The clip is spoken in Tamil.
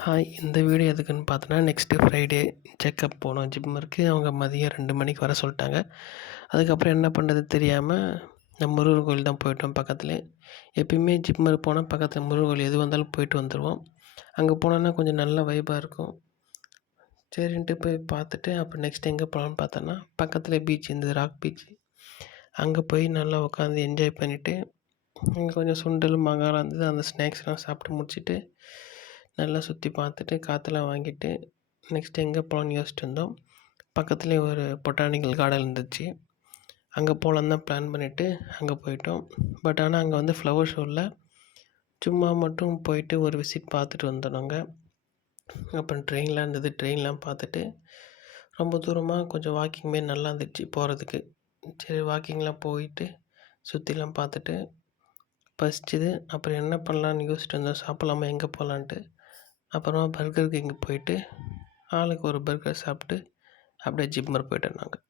ஹாய்! இந்த வீடியோ எதுக்குன்னு பார்த்தோன்னா, நெக்ஸ்ட்டு ஃப்ரைடே செக்கப் போனோம் ஜிம்மருக்கு. அவங்க மதியம் 2 மணிக்கு வர சொல்லிட்டாங்க. அதுக்கப்புறம் என்ன பண்ணுறது தெரியாம, நம்ம முருகர் கோயில் தான் போயிட்டோம் பக்கத்திலே. எப்பயுமே ஜிம்மருக்கு போனால் பக்கத்தில் முருகர் கோயில் எது வந்தாலும் போயிட்டு வந்துருவோம். அங்கே போனோன்னா கொஞ்சம் நல்ல வைபா இருக்கும். சரின்ட்டு போய் பார்த்துட்டு, அப்புறம் நெக்ஸ்ட் எங்கே போகலான்னு பார்த்தோன்னா, பக்கத்திலே பீச் இருந்தது, ராக் பீச். அங்கே போய் நல்லா உட்காந்து என்ஜாய் பண்ணிவிட்டு, அங்கே கொஞ்சம் சுண்டல், மாங்காய்லாம் இருந்தது. அந்த ஸ்நாக்ஸ்லாம் சாப்பிட்டு முடிச்சுட்டு, நல்லா சுற்றி பார்த்துட்டு, காற்றெல்லாம் வாங்கிட்டு, நெக்ஸ்ட் எங்கே போகலான்னு யோசிச்சுட்டு இருந்தோம். பக்கத்துலேயே ஒரு பொட்டானிக்கல் கார்டன் இருந்துச்சு. அங்கே போகலான்னு தான் பிளான் பண்ணிவிட்டு அங்கே போயிட்டோம். பட் ஆனால் அங்கே வந்து ஃப்ளவர் ஷோ இல்ல. சும்மா மட்டும் போயிட்டு ஒரு விசிட் பார்த்துட்டு வந்தோம் நாங்கள். அப்புறம் ட்ரெயின்லாம் இருந்தது. ட்ரெயின்லாம் பார்த்துட்டு, ரொம்ப தூரமாக கொஞ்சம் வாக்கிங் மாரி நல்லா இருந்துச்சு போகிறதுக்கு. சரி வாக்கிங்லாம் போயிட்டு, சுற்றிலாம் பார்த்துட்டு பசிச்சுது. அப்புறம் என்ன பண்ணலான்னு யோசிச்சுட்டு இருந்தோம். சாப்பிட்லாமா, எங்கே போகலான்ட்டு. அப்புறமா பர்கர் கிங் போயிட்டு, ஆளுக்கு ஒரு பர்கர் சாப்பிட்டு, அப்படியே ஜிம்மர் போயிட்டோம் நாங்கள்.